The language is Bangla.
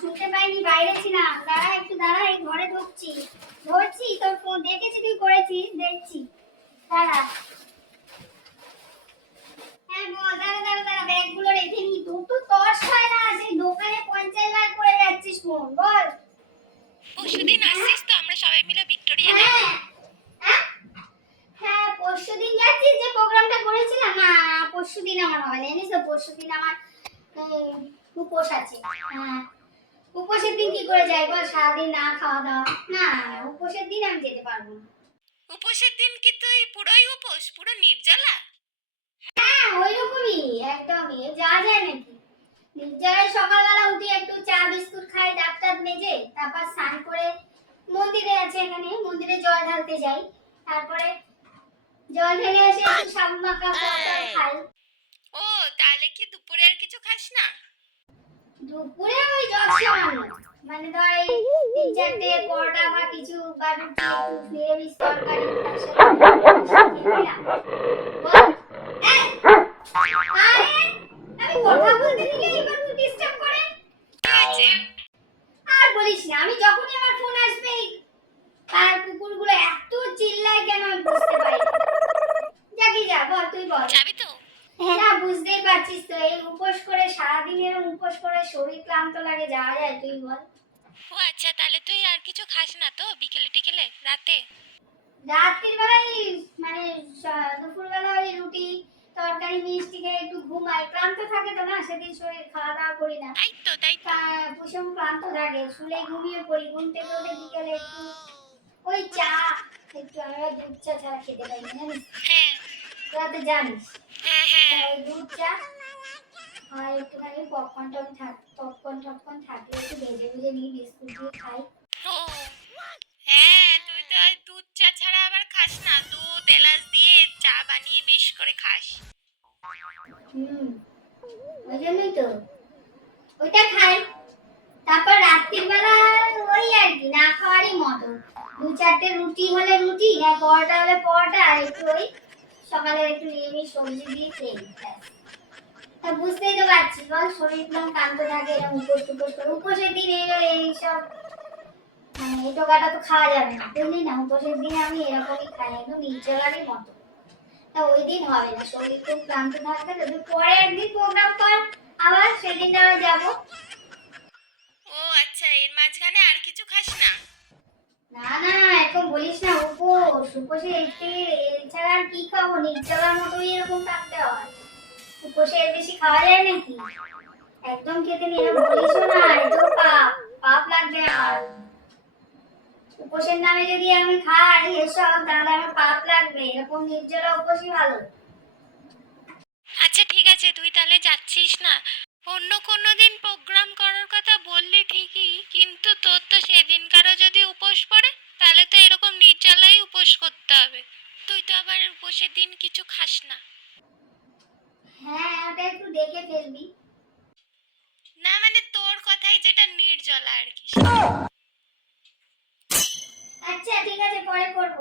শুনতে পাইনি বাইরে ছিলাম। দাঁড়া একটু দাঁড়া এই ঘরে ঢুকছি ধরছি তোর ফোন দেখেছি তুই করেছিস দেখছি। দাঁড়া। হ্যাঁ বল দাঁড়া দাঁড়া দাঁড়া ব্যাগগুলো রেখে নি। তোর তো তর্স হয় না সেই দোকানে পঞ্চাশ বার করে যাচ্ছিস ফোন বল। পরশুদিন আসছিস তো আমরা সবাই মিলে ভিক্টোরিয়া হ্যাঁ। হ্যাঁ? হ্যাঁ পরশুদিন যাচ্ছিস যে প্রোগ্রামটা করেছিলাম? না পরশুদিন আমার হবে না জানিস তো পরশুদিন আমার উপোস আছে। হ্যাঁ। উপোসের দিন কি করে যাই বল? সারাদিন না খাওয়া দাওয়া। না উপোসের দিন আমি যেতে পারব না। উপোসের দিন কি তুই পুরোই উপোস? পুরো নির্জলা? হ্যাঁ ওই রকমই একদমই যা যায় নাকি? নির্জলায় সকালবেলা উঠে একটু চা বিস্কুট খাই টাত মেজে তারপর স্নান করে মন্দিরে আছে এখানে। মন্দিরে জল ঢালতে যাই। তারপরে জল ঢেলে এসে একটু সাবু মাখা খাই। ও তাহলে কি দুপুরে আর কিছু খাস না? দুপুরে ওই সামান্য মানে ধর এই তিন চারটে পরোটা বা কিছু বা তরকারি আর বলিস না, আমি যখনই আমার ফোন আসবে এই তার কুকুরগুলো এত চিল্লায় কেন আমি বুঝতে পারি না। যা কি যা বল তুই বল যাবি তো না বুঝতেই পারছিস তো এই উপোস করে সারাদিন এরকম উপোস করে শরীর ক্লান্ত লাগে যাওয়া যায় তুই বল। ও আচ্ছা তাহলে তুই আর কিছু খাস না তো বিকেলে টিকেলে রাতে? রাত্রির বেলায় মানে দুপুরবেলা ওই রুটি তরকারি মিষ্টি খেয়ে একটু ঘুমাই। ক্লান্ত থাকে তো না সেদিন শরীর খাওয়া দাওয়া করি না। তাই তো তাই তো। ভীষণ ক্লান্ত লাগে শুলে ঘুমিয়ে পড়ি ঘুম থেকে উঠে বিকেলে একটু ওই চা একটু আমরা দুধ চা ছাড়া খেতে পারি না জানিস? হ্যাঁ। তোরা তো জানিস। হ্যাঁ ওইটা খাই। তারপর রাত্রির বেলা ওই আর না খাওয়ারই মতো। দু চারটে রুটি হলে রুটি, আর পরোটা হলে পরোটা, আর একটু ওই সকালে একটু নিরামিষ সবজি দিয়ে খেয়ে তা বুঝতেই তো পারছিস বল শরীর একদম ক্লান্ত থাকে এরকম উপোস টুপোস করে। উপোসের দিন এই এইসব মানে এই টোকাটা তো খাওয়া যাবে না বুঝলি না? উপোসের দিনে আমি এরকমই খাই একদম নির্জলারই মতো। তা ওই দিন হবে না শরীর খুব ক্লান্ত থাকবে তুই পরে একদিন প্রোগ্রাম কর আবার সেদিন না যাব। ও আচ্ছা এর মাঝখানে আর কিছু খাস না? না না এখন বলিস না উপোসে এর থেকে আর কি খাব? নির্জলার মতোই এরকম থাকতে হয়। উপোসে এর বেশি খাওয়া যায় নাকি? একদম খেতে নিয়ে বলিস না এতো পাপ পাপ লাগবে আমার। উপোসের নামে যদি আমি খাই এসব, তাহলে আমার পাপ লাগবে। এরকম নির্জলা উপোসই ভালো। আচ্ছা ঠিক আছে, তুই তাহলে যাচ্ছিস না। অন্য কোনো দিন প্রোগ্রাম করার কথা বললি ঠিকই, কিন্তু তোর তো সেদিনকারও যদি উপোস পড়ে তাহলে তো এরকম নির্জলাই উপোস করতে হবে তুই তো আবার উপোসের দিন কিছু খাস না। হ্যাঁ ওটা একটু দেখে ফেলবি। না মানে তোর কথাই যেটা নির্জলা আর কি। আচ্ছা ঠিক আছে পরে করব।